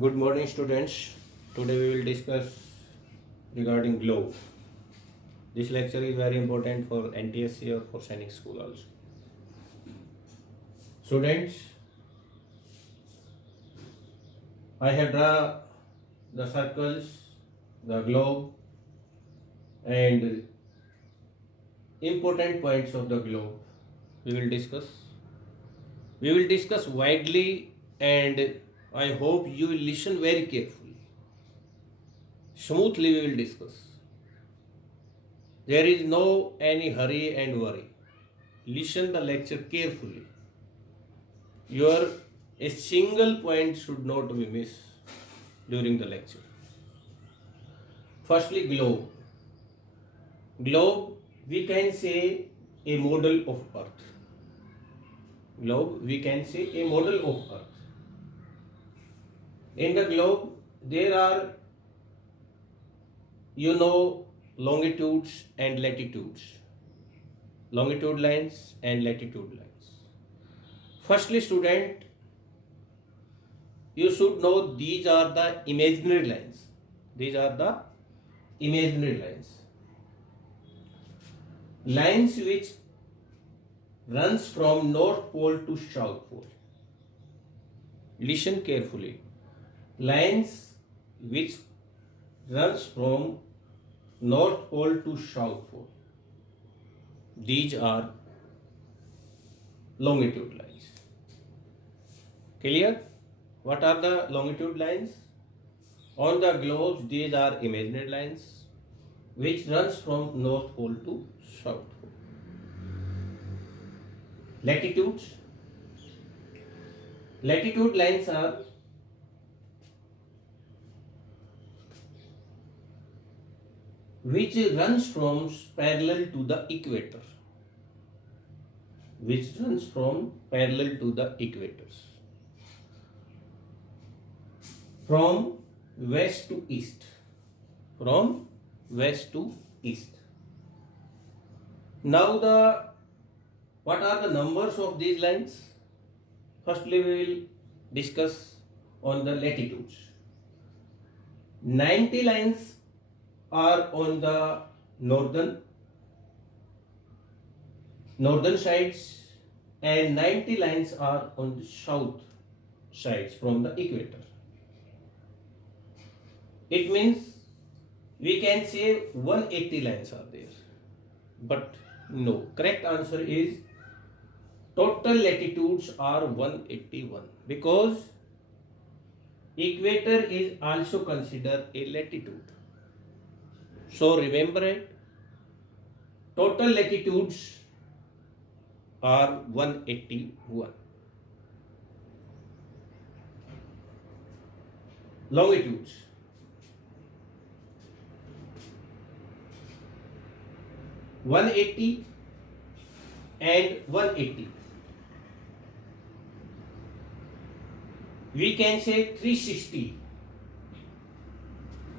Good morning, students. Today we will discuss regarding globe. This lecture is very important for NTSC or for Sainik School also. Students, I have drawn the circles, the globe, and important points of the globe. We will discuss. We will discuss widely, and I hope you will listen very carefully. Smoothly, we will discuss. There is no any hurry and worry. Listen the lecture carefully. Your a single point should not be missed during the lecture. Firstly, globe. Globe, we can say a model of Earth. Globe, we can say a model of Earth. In the globe, there are, longitudes and latitudes. Longitude lines and latitude lines. Firstly, student, you should know these are the imaginary lines. These are the imaginary lines. Lines which runs from North Pole to South Pole. Listen carefully. Lines which runs from North Pole to South Pole. These are longitude lines. Clear? What are the longitude lines? On the globe, these are imaginary lines which runs from North Pole to South Pole. Latitudes. Latitude lines are which runs from parallel to the equator. Which runs from parallel to the equators. From west to east. From west to east. Now what are the numbers of these lines? Firstly, we will discuss on the latitudes. 90 lines are on the northern sides and 90 lines are on the south sides from the equator. It means we can say 180 lines are there, but no, correct answer is total latitudes are 181 because equator is also considered a latitude. So remember it, total latitudes are 181. Longitudes. (180) and 180. We can say 360.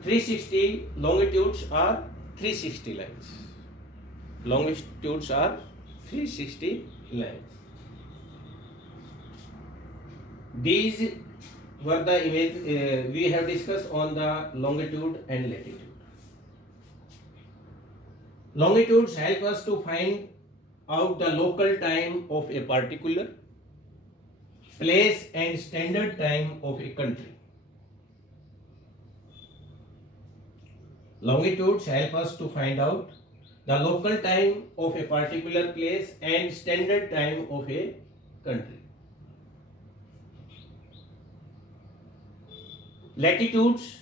360 longitudes are 360 lines. Longitudes are 360 lines. These were the image we have discussed on the longitude and latitude. Longitudes help us to find out the local time of a particular place and standard time of a country. Longitudes help us to find out the local time of a particular place and standard time of a country. Latitudes,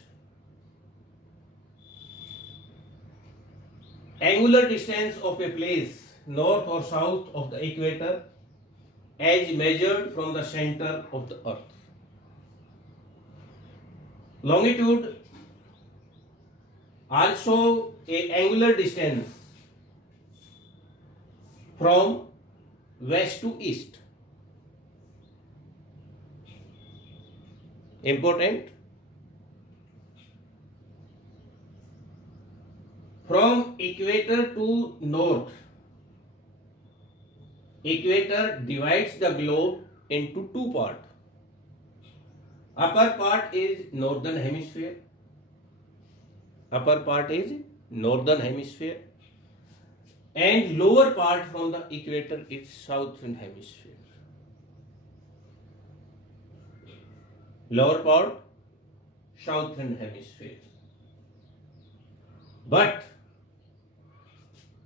angular distance of a place north or south of the equator as measured from the center of the earth. Longitude, also a angular distance from west to east. Important. From equator to north, equator divides the globe into two parts. Upper part is northern hemisphere. Upper part is northern hemisphere, and lower part from the equator is southern hemisphere. Lower part, southern hemisphere. But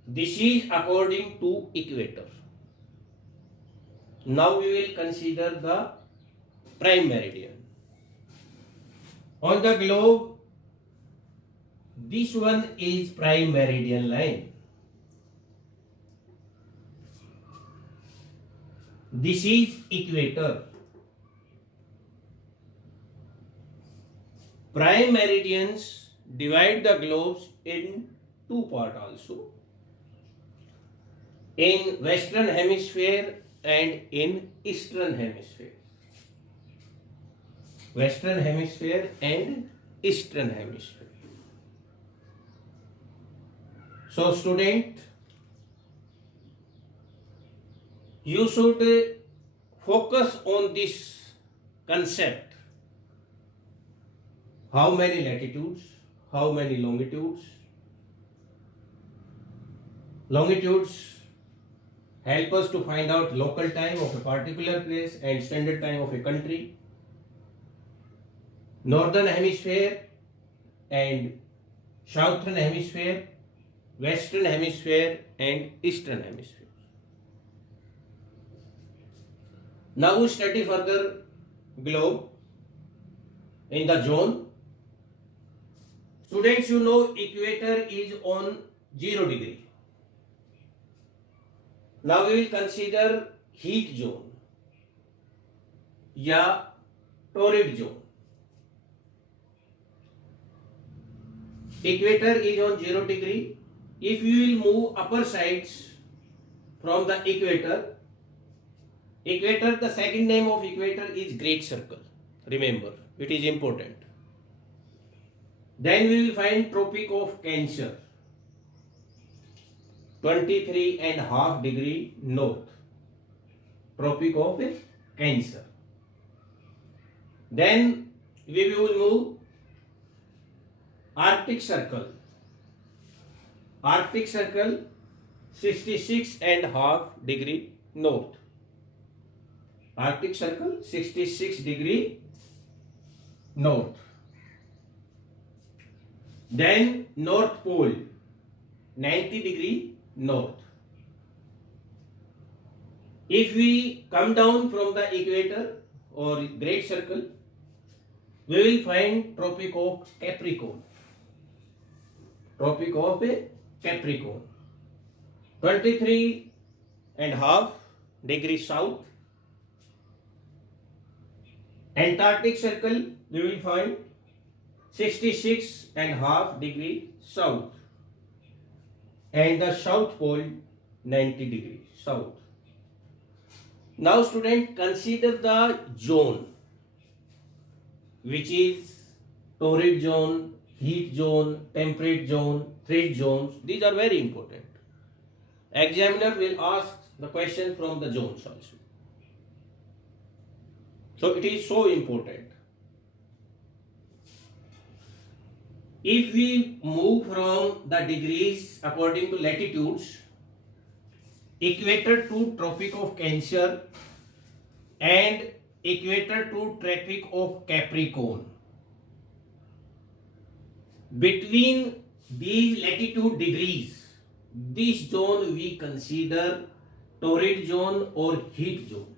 this is according to equator. Now we will consider the prime meridian. On the globe, this one is prime meridian line. This is equator. Prime meridians divide the globes in two parts also, in western hemisphere and in eastern hemisphere. Western hemisphere and eastern hemisphere. So student, you should focus on this concept. How many latitudes, how many longitudes? Longitudes help us to find out local time of a particular place and standard time of a country. Northern hemisphere and southern hemisphere, western hemisphere and eastern hemisphere. Now we study further globe in the zone. Students, you know equator is on 0 degree. Now we will consider heat zone या torrid zone. Equator is on 0 degree. If you will move upper sides from the equator, the second name of equator is great circle. Remember, it is important. Then we will find Tropic of Cancer, 23.5 degree north. Tropic of Cancer. Then we will move Arctic Circle. Arctic Circle, 66.5 degree north. Arctic Circle, 66 degree north. Then North Pole, 90 degree north. If we come down from the equator or great circle, we will find Tropic of Capricorn. Tropic of Capricorn, 23.5 degree south. Antarctic Circle, we will find 66.5 degree south, and the South Pole 90 degree south. Now student, consider the zone, which is torrid zone, heat zone, temperate zone, threat zones. These are very important. Examiner will ask the question from the zones also. So it is so important. If we move from the degrees according to latitudes, equator to Tropic of Cancer and equator to Tropic of Capricorn, between these latitude degrees, this zone we consider torrid zone or heat zone.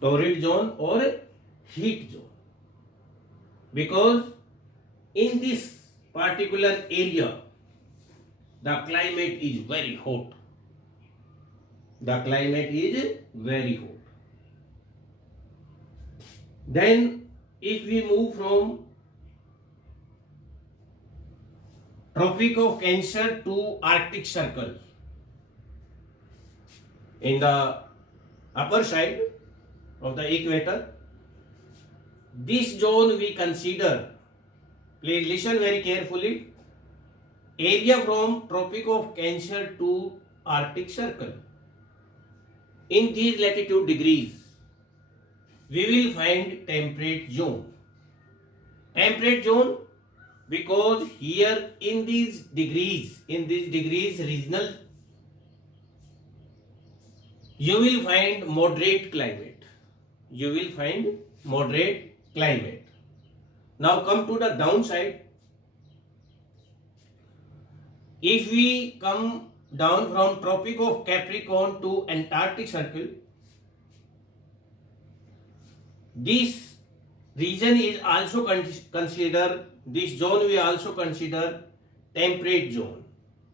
Torrid zone or heat zone. Because in this particular area, the climate is very hot. The climate is very hot. Then if we move from Tropic of Cancer to Arctic Circle, in the upper side of the equator, this zone we consider, please listen very carefully, area from Tropic of Cancer to Arctic Circle. In these latitude degrees, we will find temperate zone. Temperate zone because here in these degrees regional, you will find moderate climate. You will find moderate climate. Now come to the downside. If we come down from Tropic of Capricorn to Antarctic Circle, this region is also considered, this zone we also consider temperate zone,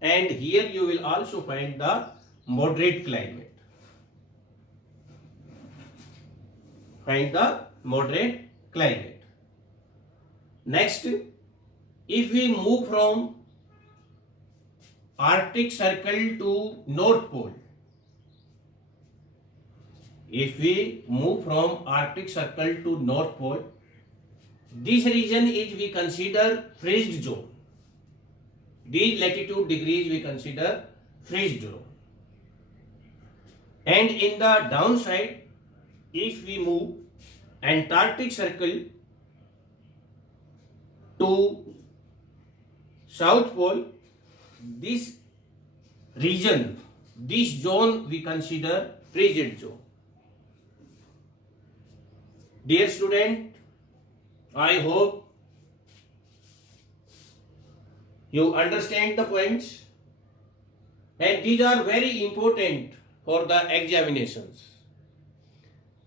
and here you will also find the moderate climate. Find the moderate climate. Next, if we move from Arctic Circle to North Pole, if we move from Arctic Circle to North Pole, this region is we consider freeze zone. These latitude degrees we consider freeze zone. And in the downside, if we move Antarctic Circle to South Pole, this region, this zone we consider frigid zone. Dear student, I hope you understand the points, and these are very important for the examinations.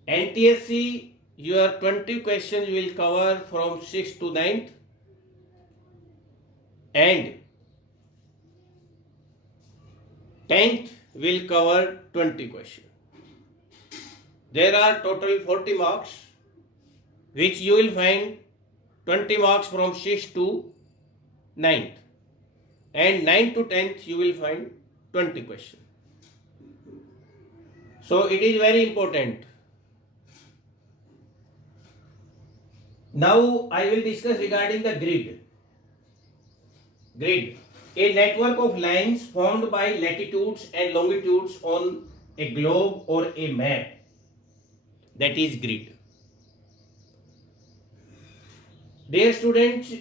NTSC, your 20 questions will cover from 6th to 9th, and 10th will cover 20 questions. There are total 40 marks, which you will find 20 marks from 6th to 9th, and 9th to 10th you will find 20 questions. So it is very important. Now I will discuss regarding the grid. Grid, a network of lines formed by latitudes and longitudes on a globe or a map. That is grid. Dear students,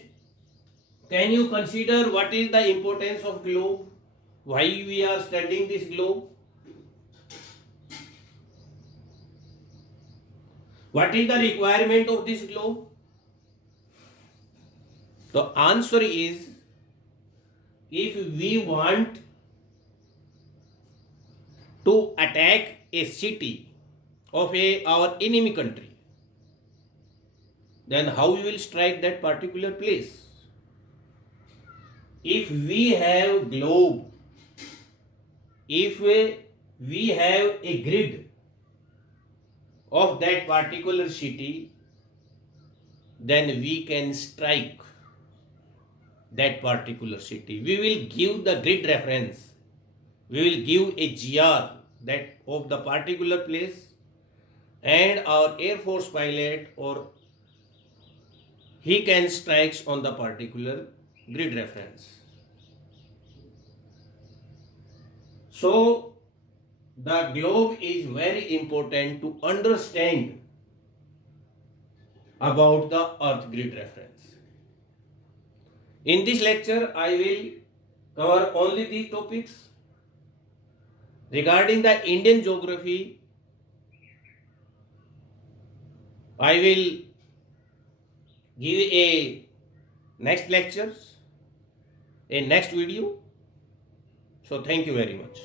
can you consider what is the importance of globe? Why we are studying this globe? What is the requirement of this globe? The answer is, if we want to attack a city of our enemy country, then how we will strike that particular place? If we have globe, if we have a grid of that particular city, then we can strike that particular city. We will give the grid reference. We will give a GR that of the particular place, and our Air Force pilot or he can strike on the particular grid reference. So the globe is very important to understand about the Earth grid reference. In this lecture, I will cover only these topics. Regarding the Indian geography, I will give a next lectures, a next video. So thank you very much.